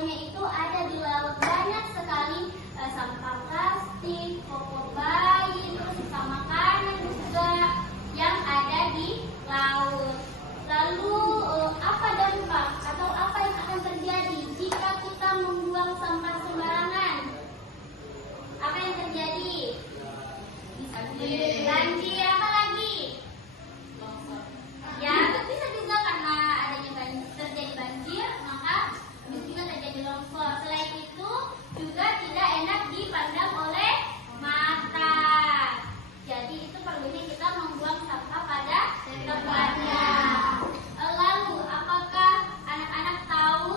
sampahnya itu ada di laut. Banyak sekali sampah plastik, popok bayi, terus sisa makanan juga yang ada di laut. Lalu apa dampak atau apa yang akan terjadi jika kita membuang sampah sembarangan? Apa yang terjadi? Banjir, apa lagi? Ya, bisa juga karena adanya terjadi banjir, maka bisa juga terjadi longsor. Selain itu, juga tidak enak dipandang oleh mata. Jadi itu perlunya kita membuang sampah pada tempatnya. Lalu, apakah anak-anak tahu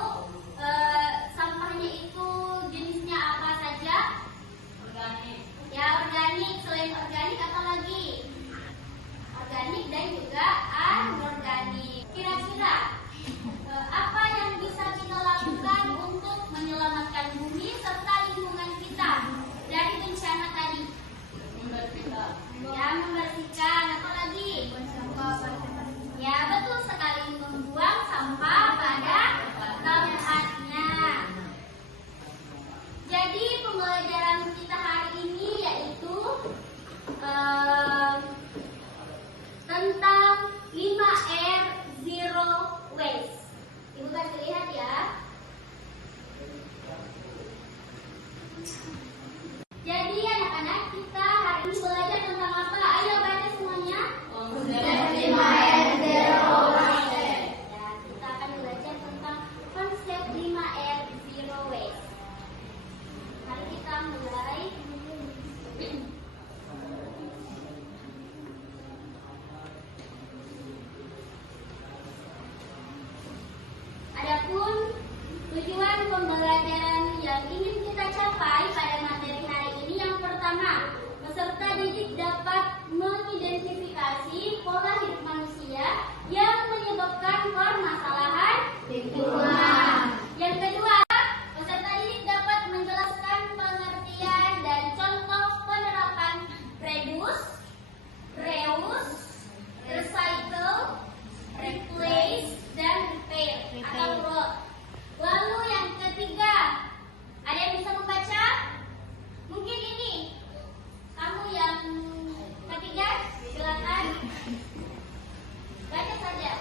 sampahnya itu jenisnya apa saja? Organik. Ya, organik. Selain organik, apa lagi? Organik dan juga anorganik. Kira-kira apa yang bisa kita lakukan untuk menyelamatkan bumi serta lingkungan kita dari bencana tadi? Membersihkan. Ya, membersihkan. Apa lagi? Ya, betul sekali, membuang sampah pada tempatnya. Jadi pembelajaran kita hari ini yaitu tentang 5R Zero Waste. Ibu kasih lihat ya. Jadi anak-anak, kita hari ini belajar tentang apa? Ayo baca semuanya. Konsep 5R Zero Waste. Ya, kita akan belajar tentang konsep 5R Zero Waste. Mari kita mulai. Adapun tujuan pembelajaran yang ingin kita capai pada materi hari ini, yang pertama, peserta didik dapat mengidentifikasi pola hidup manusia yang menyebabkan permasalahan lingkungan. Yang kedua, peserta didik dapat menjelaskan pengertian dan contoh penerapan reduce, reuse, recycle, replace, dan repair atau ROT. Lalu yang ketiga, ada yang bisa membaca? Mungkin ini. Kamu yang ketiga, silakan. Baca saja.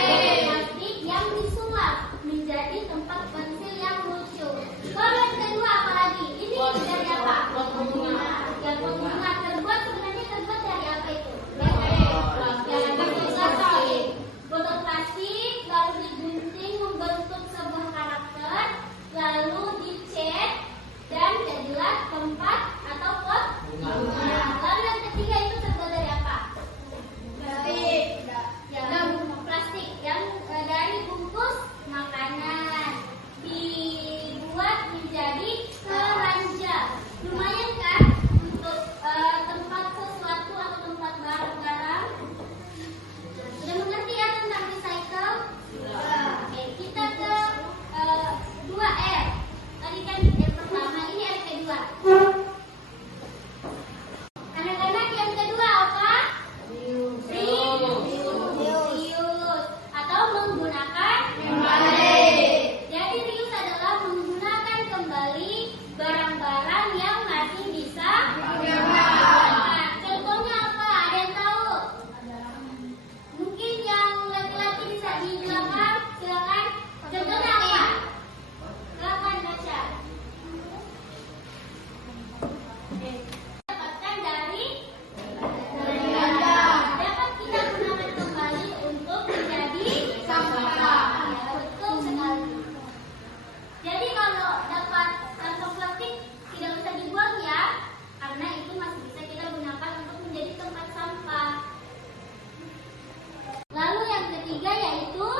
Plastik yang disulap menjadi tempat pensil yang lucu. Kalau yang kedua apa lagi? Ini dari apa? Pot bunga. Ya, pot bunga sebenarnya terbuat dari apa itu? Plastik. Botol plastik lalu digunting membentuk sebuah karakter, lalu dicat dan jadilah tempat atau pot bunga. Lalu yang ketiga itu terbuat dari apa? Plastik. Plastik yang dari bungkus makanan dibuat menjadi keranjang. Lumayan kan untuk tempat sesuatu atau tempat barang-barang. Sudah mengerti ya tentang recycle? Oke, kita ke 2R. Tadi kan yang pertama, ini yang kedua. Anak-anak yang kedua apa? Reuse atau menggunakan kembali. Jadi reuse adalah menggunakan kembali barang-barang yang masih bisa digunakan. Contohnya apa? Ada yang tahu? Mungkin yang laki-laki bisa dijelaskan. Silakan. Contohnya apa? Silakan baca. Dapatkan dari dapat kita gunakan kembali untuk menjadi sampah. Ya, betul sekali. Jadi kalau dapat kantong plastik tidak bisa dibuang ya, karena itu masih bisa kita gunakan untuk menjadi tempat sampah. Lalu yang ketiga yaitu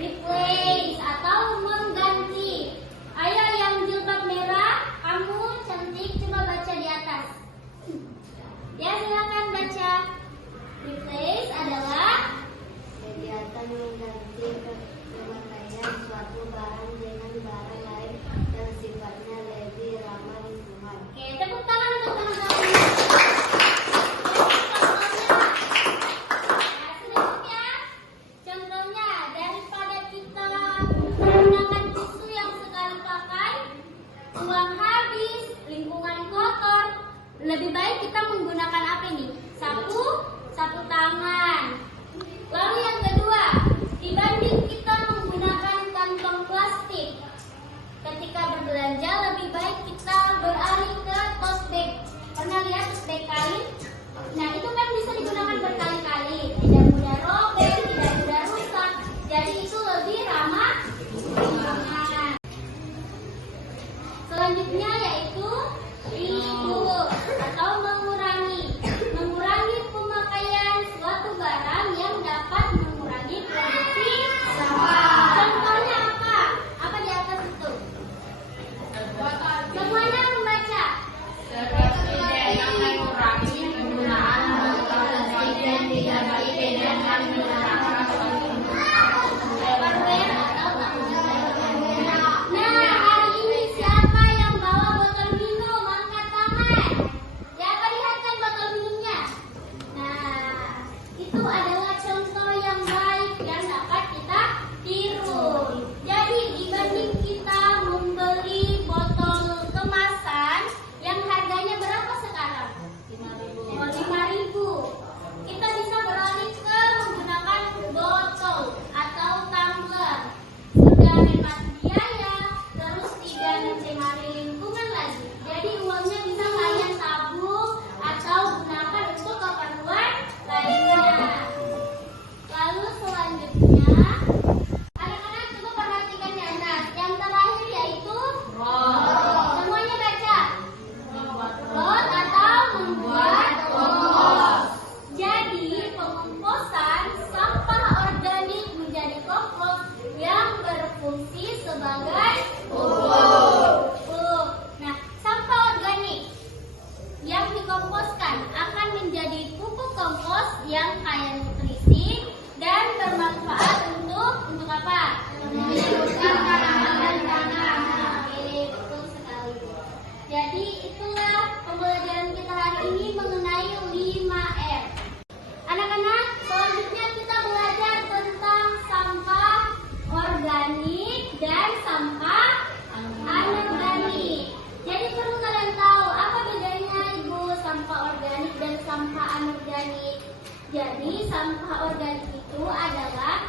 replace atau mengganti. Ayo yang jilbab merah, kamu cantik, coba baca di atas. Ya, silakan baca. Replace adalah Kegiatan mengganti pemakaian suatu barang dengan barang lain yang sifatnya lebih ramah lingkungan. Oke, tepuk tangan untuk teman-teman. Contohnya, contohnya daripada kita menggunakan tisu yang sekali pakai, uang habis, lingkungan kotor, lebih baik kita menggunakan apa ini? Sapu tangan. Lalu yang kedua, dibanding kita menggunakan kantong plastik, ketika berbelanja lebih baik kita beralih ke tote bag. Pernah lihat tote bag kain? Nah, itu kan bisa digunakan berkali-kali, tidak mudah robek, tidak mudah rusak. Jadi itu lebih ramah lingkungan. Selanjutnya yaitu reduce atau mengurangi. Mengurangi pemakaian suatu barang yang dapat mengurangi produksi sampah. Contohnya apa? Apa di atas itu? Semuanya membaca. Seperti dengan mengurangi penggunaan botol plastik dan tidak baik dengan menggunakan Tupperware atau tanggung. Nah, hari ini siapa yang bawa botol minum? Angkat tangan. Ya, perlihatkan botol minumnya. Nah, itu adalah contoh yang baik yang dapat kita tiru. Jadi, dibanding kita membeli botol kemasan yang harganya berapa sekarang? 5.000. Kita bisa beralih ke menggunakan botol atau tumbler. Sudah hemat biaya, terus tidak mencemari lingkungan lagi. Jadi uangnya bisa kalian tabung atau gunakan untuk keperluan lainnya. Lalu selanjutnya, anak-anak coba perhatikan di atas. Yang terakhir yaitu semuanya baca. Rot atau membuat kompos. Jadi pengomposan sampah organik menjadi kompos yang berfungsi sebagai pupuk. Nah, sampah organik yang dikomposkan akan menjadi pupuk kompos yang kaya nutrisi dan bermanfaat untuk apa? Menyuburkan tanaman dan tanah. Oke, betul sekali. Jadi itulah pembelajaran kita hari ini mengenai 5R. Anak-anak, selanjutnya kita belajar tentang sampah organik dan sampah anorganik. Jadi perlu kalian tahu apa bedanya Ibu sampah organik dan sampah anorganik. Jadi sampah organik itu adalah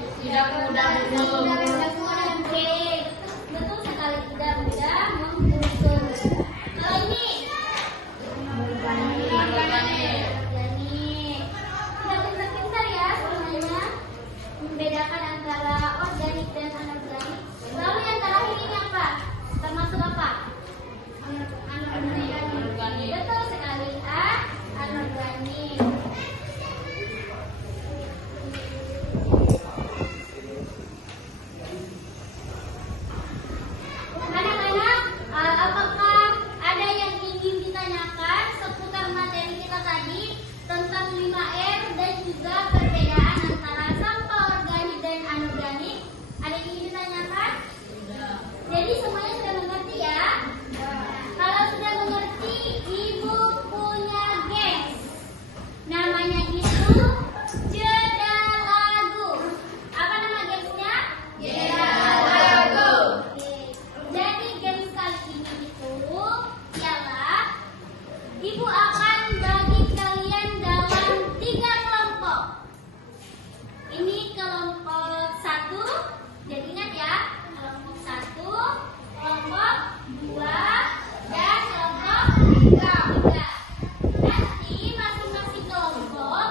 Tidak mudah belum. Oke, betul sekali, tidak mudah menghitung. Kalau ini Organik. organik. Tidak pintar-pintar ya semuanya. Membedakan antara organik dan anorganik. Lalu yang terakhir ini apa? Termasuk apa? Anorganik. Betul sekali, anorganik. Anak-anak, apakah ada yang ingin ditanyakan seputar materi kita tadi tentang 5R dan juga perbedaan antara sampah organik dan anorganik? Ada yang ingin ditanyakan? Jadi semuanya sudah mengerti ya? Kalau sudah mengerti, Ibu punya games. Namanya itu Jeda Lagu. Apa nama gamesnya? Oke. Jadi games kali ini itu ialah Ibu akan bagi kalian dalam 3 kelompok. Ini kelompok 1. Jadi ingat ya, kelompok 1, kelompok 2, dan kelompok 3. Nanti masing-masing kelompok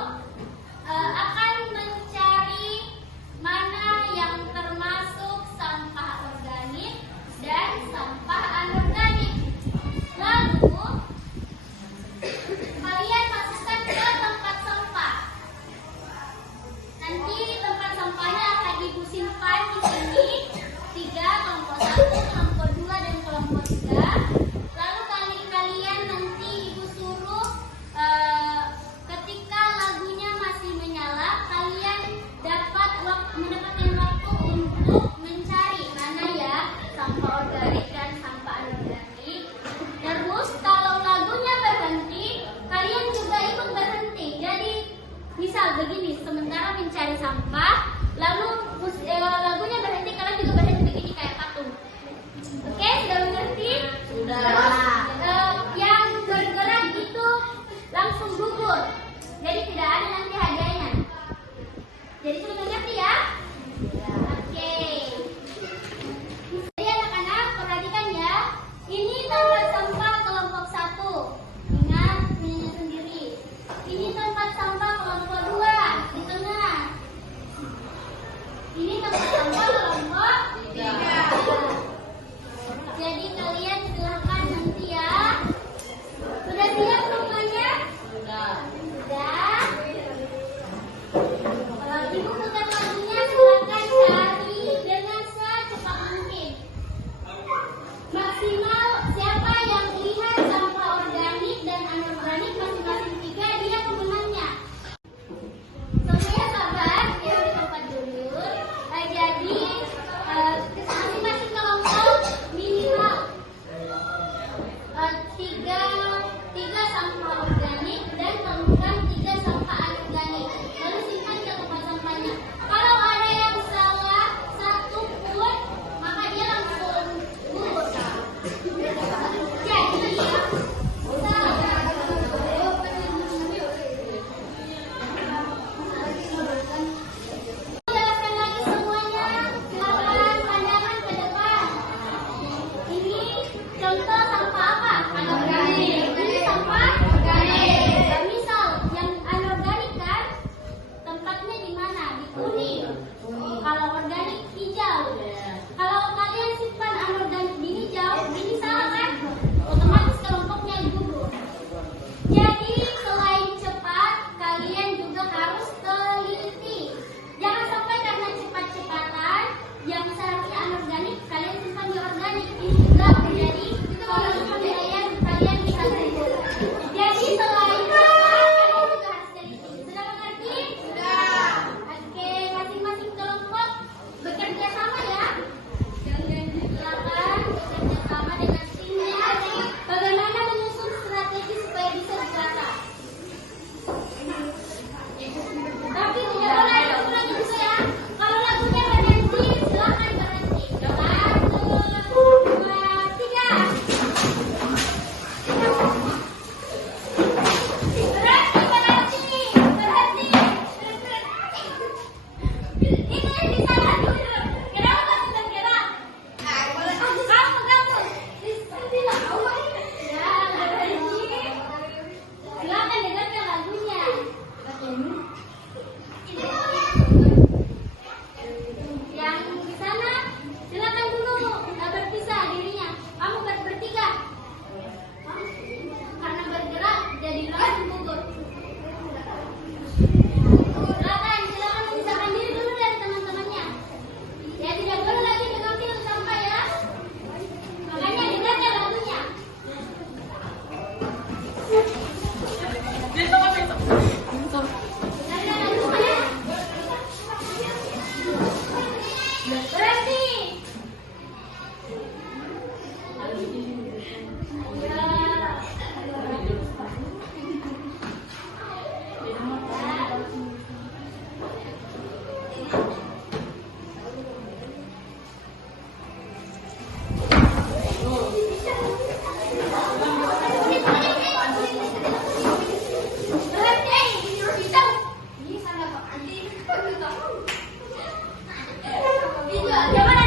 Itu, coba ada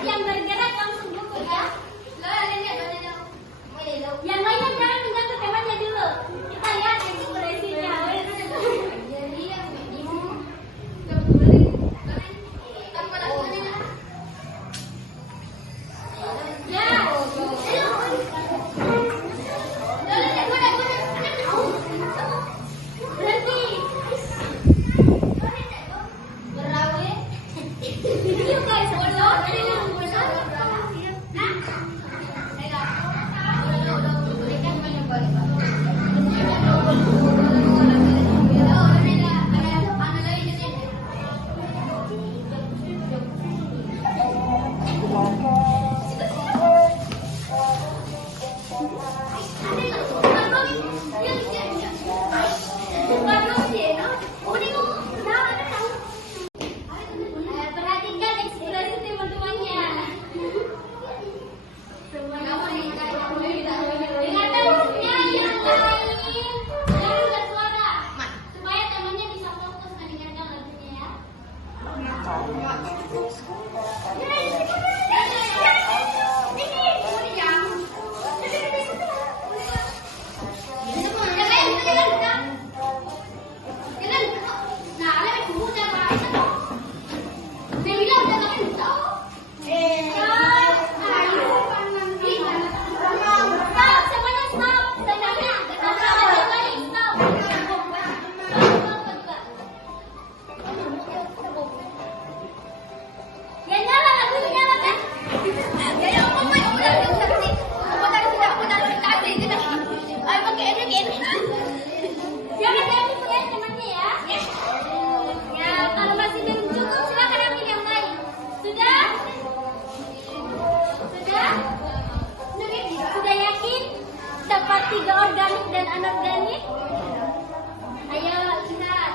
yang bergerak langsung buku ya. Yang lainnya jangan mengganggu temannya dulu. Kita lihat ekspresinya. Perhatikan ekspresi teman-temannya. Dengarkan musiknya yang lain. Jangan bersuara supaya temannya bisa fokus mendengarkan lagunya ya. Jangan dipukul ya temannya ya. Ya, kalau masih belum cukup silakan ambil yang lain. Sudah? Sudah? Sudah yakin dapat 3 organik dan anorganik? Ayo lihat.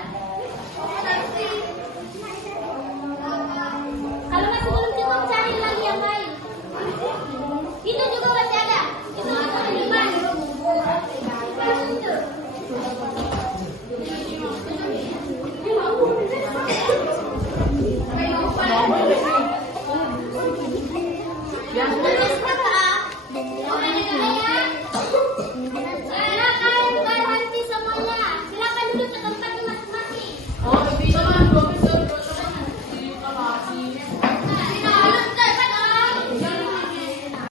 Kalau masih belum cukup cari lagi yang lain. Itu juga masih ada. Itu ada 5. Silakan berhenti semuanya. Silakan duduk ke tempatnya masing-masing.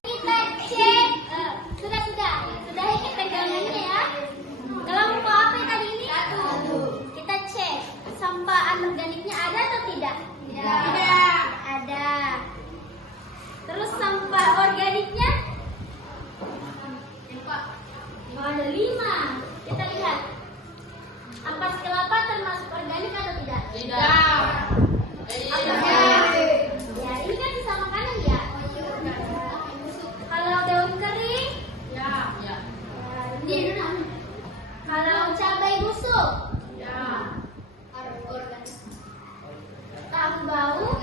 Kita cek. Sudah ikut pegangannya ya. Kelompok apa tadi ini? Kita cek sampah anorganiknya ada atau tidak? Tidak. Ada. Terus sampah organiknya? Ada 5. Kita lihat. Ampas kelapa termasuk organik atau tidak? Tidak. Ya, ini kan bisa makanan ya. Kalau daun kering? Ya. Kalau cabai busuk? Ya. Tahu bau?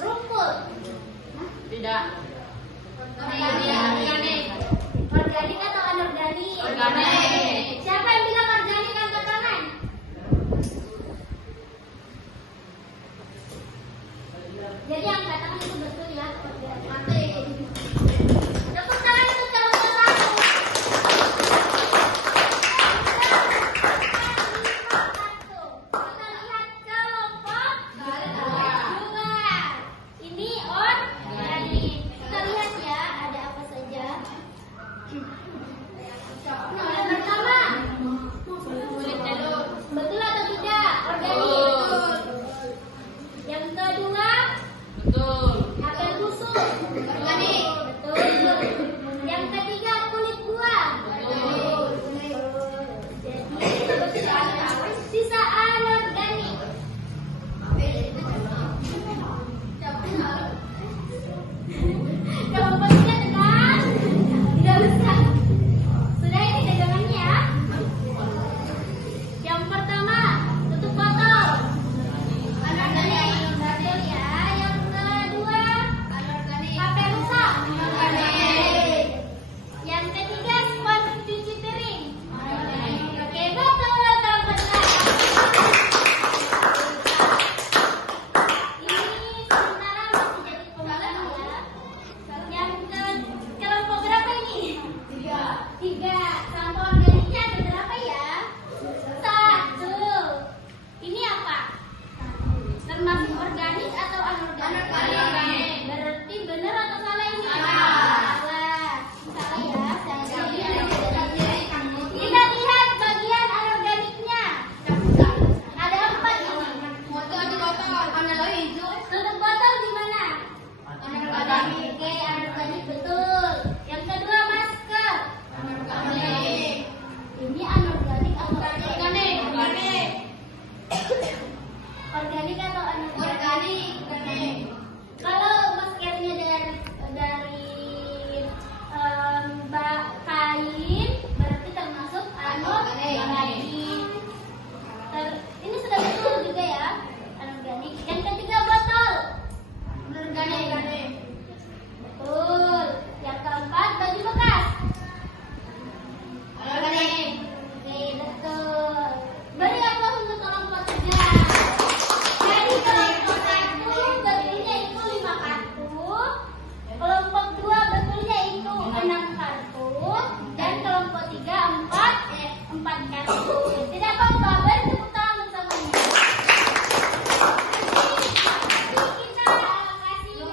Rumput? Tidak. Organik atau anorganik? Organik. Siapa yang bilang organik? Tidak apa-apa, beri tepuk tangan bersamanya. Kita kasih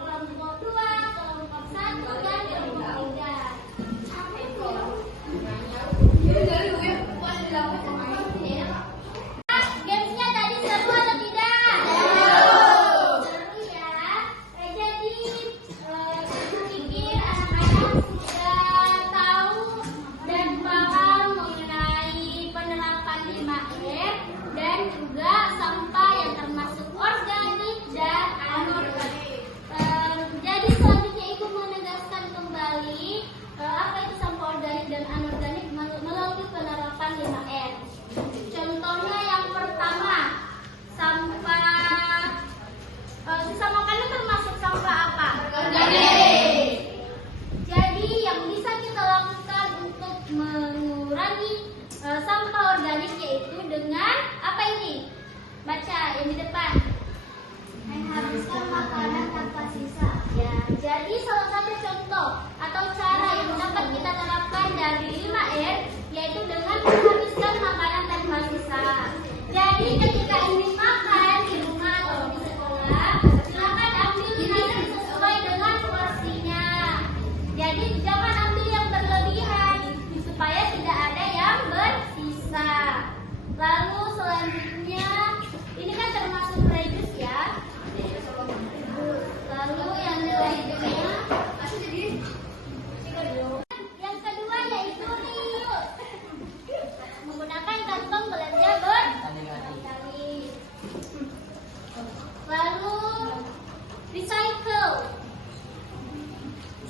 kelompok 2, kelompok 1, dan kelompok 3. Gamesnya tadi seru atau tidak? Seru ya. Jadi pikir anak-anak sudah tahu dan paham mengenai penerapan 5R dan juga sampah yang termasuk organik dan anorganik. Jadi selanjutnya Ibu menegaskan kembali apa itu sampah organik dan anorganik melalui penerapan 5R. Contohnya yang pertama, sampah sisa makanan termasuk sampah apa? Organik. Jadi yang bisa kita lakukan untuk mengurangi sampah organik yaitu dengan apa ini? Baca yang di depan. Menghabiskan makanan tanpa sisa. Ya, jadi salah satu contoh atau cara yang dapat kita terapkan dari 5R yaitu dengan menghabiskan makanan tanpa sisa. Jadi ketika ingin makan di rumah atau di sekolah, silakan ambil nasi sesuai dengan porsinya. Jadi jangan ambil yang berlebihan supaya tidak ada yang bersisa. Lalu selanjutnya, ini kan termasuk reduce ya. Lalu yang selanjutnya, yang kedua yaitu reuse. Menggunakan kantong belanja berkali-kali. Lalu recycle.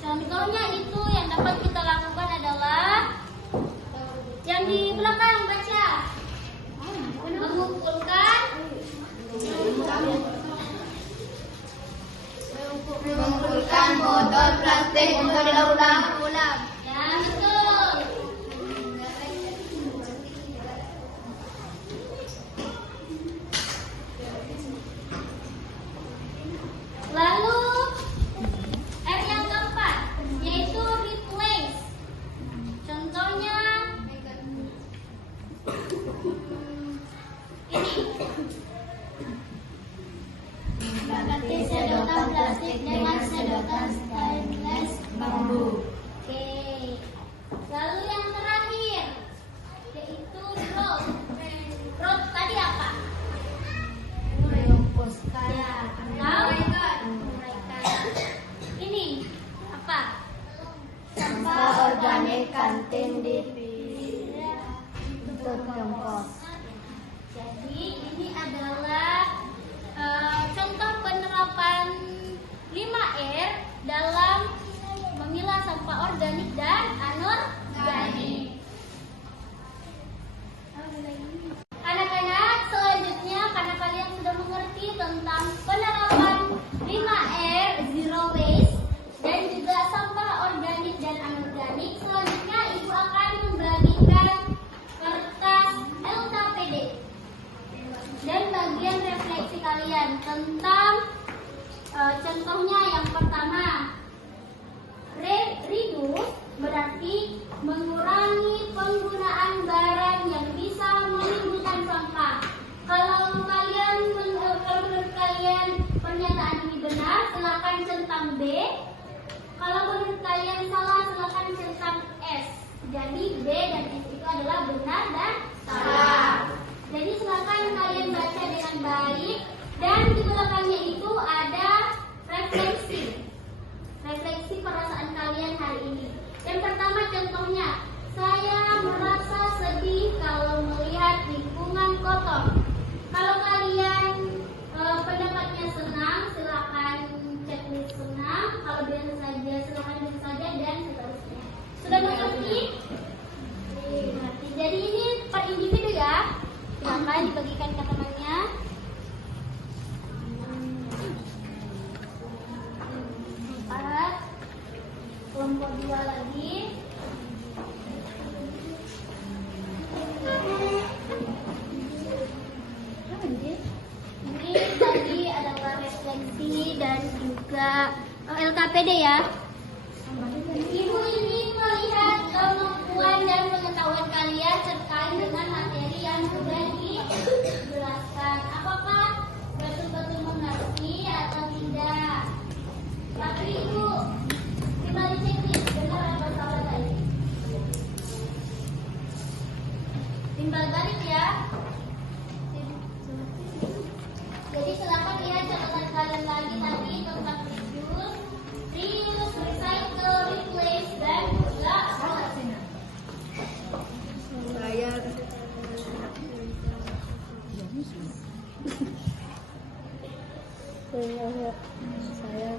Contohnya itu yang dapat kita lakukan adalah yang di belakang, baca. Mengumpulkan botol plastik untuk didaur ulang. Ya, betul. Lalu R yang keempat yaitu replace. Contohnya ini. Ganti sedotan plastik dengan sedotan stainless bambu. Oke. Lalu yang terakhir yaitu road. Road tadi apa? Menghapuskan. Ya, atau menguraikan. Ini apa? Sampah organik kantin untuk kompos. Jadi ini adalah contoh penerapan 5R dalam memilah sampah organik dan anorganik. Anak-anak, selanjutnya karena kalian sudah mengerti tentang penerapan 5R, zero waste, dan juga sampah organik dan anorganik, selanjutnya Ibu akan membagikan kertas LKPD dan bagian refleksi kalian tentang contohnya yang pertama, reduce berarti mengurangi penggunaan barang yang bisa menimbulkan sampah. Kalau menurut kalian pernyataan ini benar, silakan centang B. Kalau menurut kalian salah, silakan centang S. Jadi B dan S itu adalah benar dan salah. Jadi silakan kalian baca dengan baik dan di belakangnya itu ada refleksi. Refleksi perasaan kalian hari ini. Yang pertama contohnya, saya merasa sedih kalau melihat lingkungan kotor. Kalau kalian pendapatnya senang, silakan checklist senang. Kalau biasa saja, silakan biasa saja dan seterusnya. Sudah mengerti? Jadi ini per individu ya. Silakan dibagikan ke temannya. Kelompok 2 lagi. Ini tadi adalah refleksi dan juga LKPD ya. Ibu ini melihat kemampuan dan timbal balik ya. Jadi silakan lihat catatan kalian lagi tadi tentang reuse, recycle, replace, dan juga saya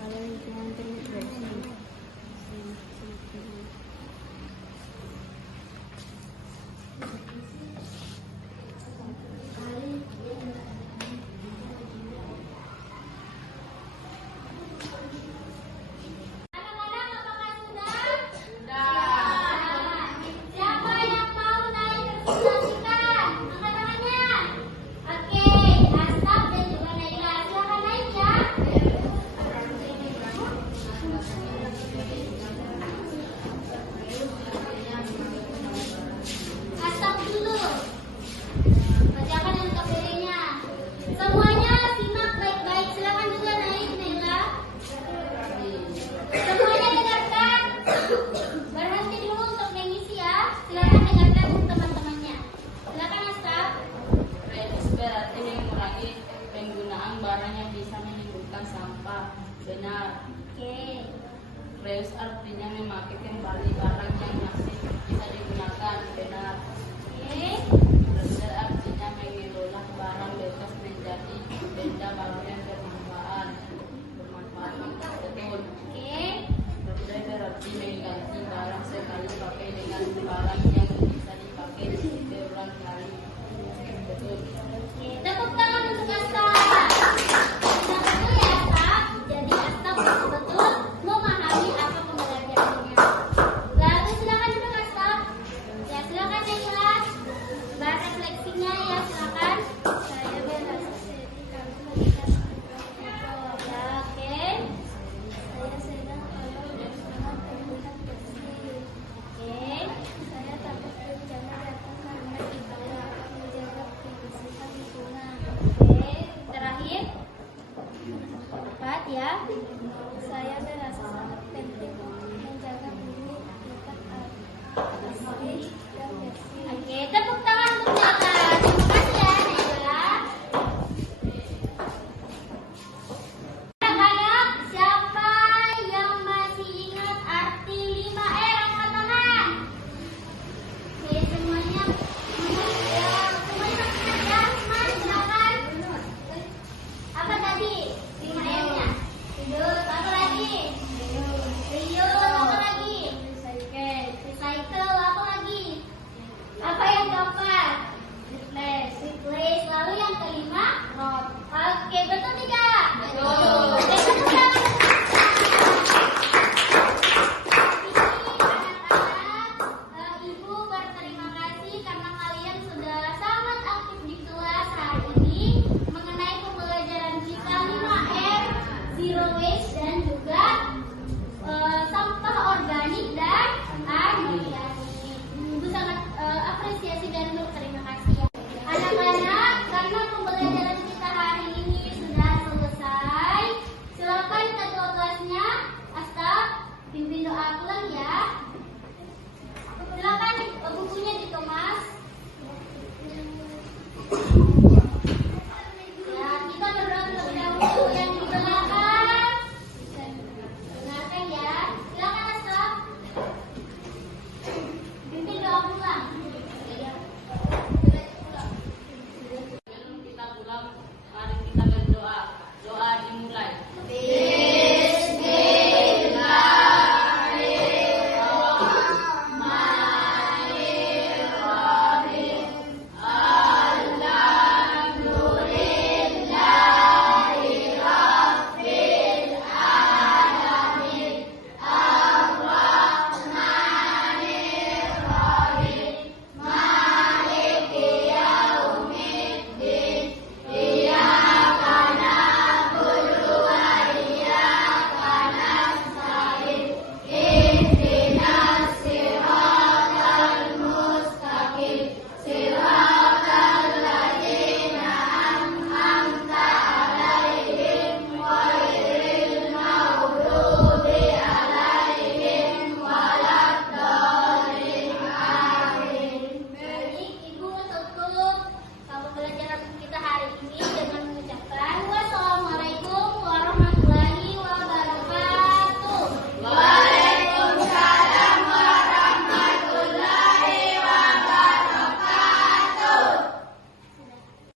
kalian jangan terintegrasi. anak-anak apakah sudah? Sudah. Siapa yang mau naik presentasikan? Angkat tangannya. Oke, Asap dan juga Naila, silakan naik ya. Asap dulu. Bacakan LKPD-nya. Semuanya simak baik-baik. Silakan juga naik, Naila. Semuanya dengarkan. Berhenti dulu untuk mengisi ya. Silakan dengarkan teman-temannya. Silakan Asap. Reuse berarti mengurangi penggunaan barang yang bisa menimbulkan sampah. Benar. Oke. Reuse artinya memakai kembali barang yang masih bisa digunakan. Benar. Oke. Reuse artinya mengelola barang bekas menjadi benda baru yang bermanfaat. Betul. Oke. Reuse berarti mengganti barang sekali pakai dengan barang yang bisa dipakai berulang kali. Betul. Oke. Tepuk